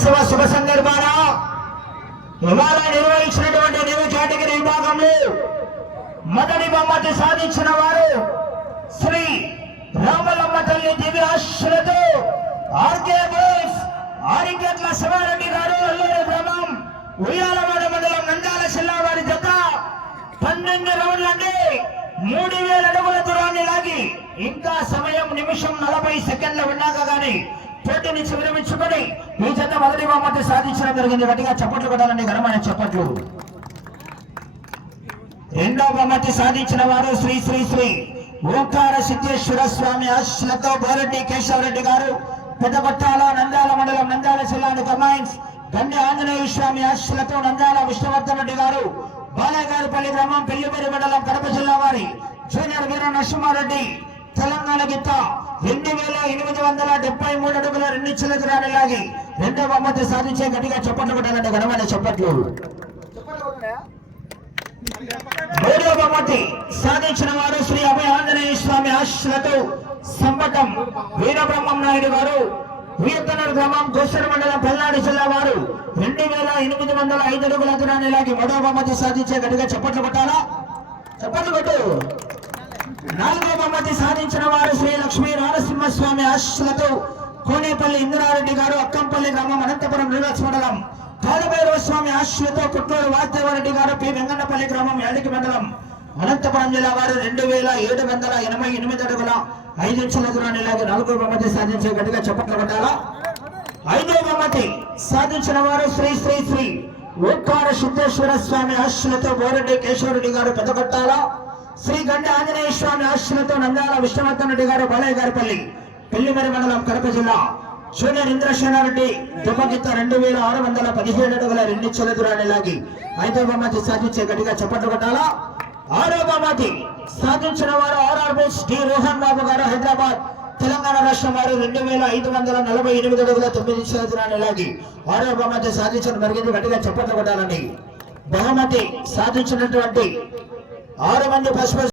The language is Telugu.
దినోత్సవ శుభ సందర్భాన ఇవాళ నిర్వహించినటువంటి న్యూ కేటగిరీ విభాగంలో మొదటి బహుమతి సాధించిన వారు శ్రీ రామలమ్మ తల్లి దివ్యాశ్రతో ఆర్కే గోల్స్ ఆరిగట్ల శివారెడ్డి గారు అల్లూరు గ్రామం ఉయ్యాలవాడ మండలం నంద్యాల జిల్లా వారి జత పన్నెండు రౌండ్లండి మూడు వేల అడుగుల దూరాన్ని లాగి ఇంకా సమయం నిమిషం నలభై సెకండ్లు ఉన్నాక కానీ పోటీ నుంచి ఈ జత మొదటి బహుమతి సాధించడం జరిగింది. గట్టిగా చప్పట్లు కొట్టాలని ఘనమైన చప్పట్లు. రెండో బహుమతి సాధించిన వారు శ్రీ శ్రీ శ్రీ ఓంకార సిద్ధేశ్వర స్వామి ఆశీస్సులతో బోరెడ్డి కేశవరెడ్డి గారు పెద్దపట్టాల నంద్యాల మండలం నంద్యాల జిల్లాని కమాయిన్స్ గండి ఆంజనేయ స్వామి ఆశీస్సులతో నంద్యాల విష్ణువర్ధన్ రెడ్డి గారు బాలగారిపల్లి గ్రామం పెళ్ళిపేరు మండలం కడప జిల్లా వారి జూనియర్ వీర నరసింహారెడ్డి తెలంగాణ గిత్త రెండు వేల ఎనిమిది వందల డెబ్బై మూడు అడుగుల రెండు చిల్లరాని లాగి రెండో బహుమతి సాధించే గట్టిగా చప్పట్లు కొట్టాలంటే ఘనమైన చప్పట్లు. మూడో బహుమతి సాధించిన వారు శ్రీ అభయ ఆంజనేయ స్వామి ఆశీస్సులతో సంపటం వీరబ్రహ్మం నాయుడు గారు. వీరతనూరు గ్రామం గోసర మండలం పల్నాడు జిల్లా వారు. రెండు వేల ఎనిమిది వందల ఐదు అడుగుల దూరాన్ని లాగి మూడో బహుమతి సాధించే గట్టిగా చప్పట్లు కొట్టాలా? చప్పట్లు కొట్టు. నాలుగో బహుమతి సాధించిన వారు శ్రీ లక్ష్మీ నరసింహస్వామి ఆశీస్సులతో కోనేపల్లి ఇంద్రారెడ్డి గారు అక్కంపల్లి గ్రామం అనంతపురం రివర్స్ మండలం కాలభైరవ స్వామి ఆశీస్సులతో కుట్లూరు వాసుదేవరెడ్డి గారు పి వెంగన్నపల్లి గ్రామం యాడికి మండలం అనంతపురం జిల్లా వారు రెండు వేల ఏడు వందల ఎనభై ఎనిమిది అడుగుల ఐదు ఇంచుల దూరాన్ని ఇలాగే నాలుగో బహుమతి సాధించే గట్టిగా చప్పట్లు ఐదో బహుమతి సాధించిన వారు శ్రీ శ్రీ శ్రీ ఓంకార సిద్ధేశ్వర స్వామి ఆశీస్సులతో బోరెడ్డి కేశవరెడ్డి గారు పెద్దగొట్టాల? శ్రీ గంట ఆంజనేయ స్వామి ఆశీస్సులతో నందాల విష్ణువర్ధన్ రెడ్డి గారు బాలయ్య గారిపల్లి పెళ్ళిమరి మండలం కడప జిల్లా జూనియర్ ఇంద్రసేనారెడ్డి దుబ్బగిత్త రెండు వేల ఆరు వందల పదిహేడు అడుగుల రెండు చెల దూరాన్ని లాగి ఐదో బహుమతి సాధించే గట్టిగా చప్పట్లు కొట్టాలా? ఆరో బహుమతి సాధించిన వారు ఆర్ఆర్ శ్రీ డి రోహన్ బాబు గారు హైదరాబాద్ తెలంగాణ రాష్ట్రం వారు రెండు వేల ఐదు వందల నలభై ఎనిమిది అడుగుల తొమ్మిది సంవత్సరాలు లాగి ఆరో బహుమతి సాధించడం జరిగింది గట్టిగా చప్పట్లు కొట్టాలండి. బహుమతి సాధించినటువంటి ఆరు మంది పసుపు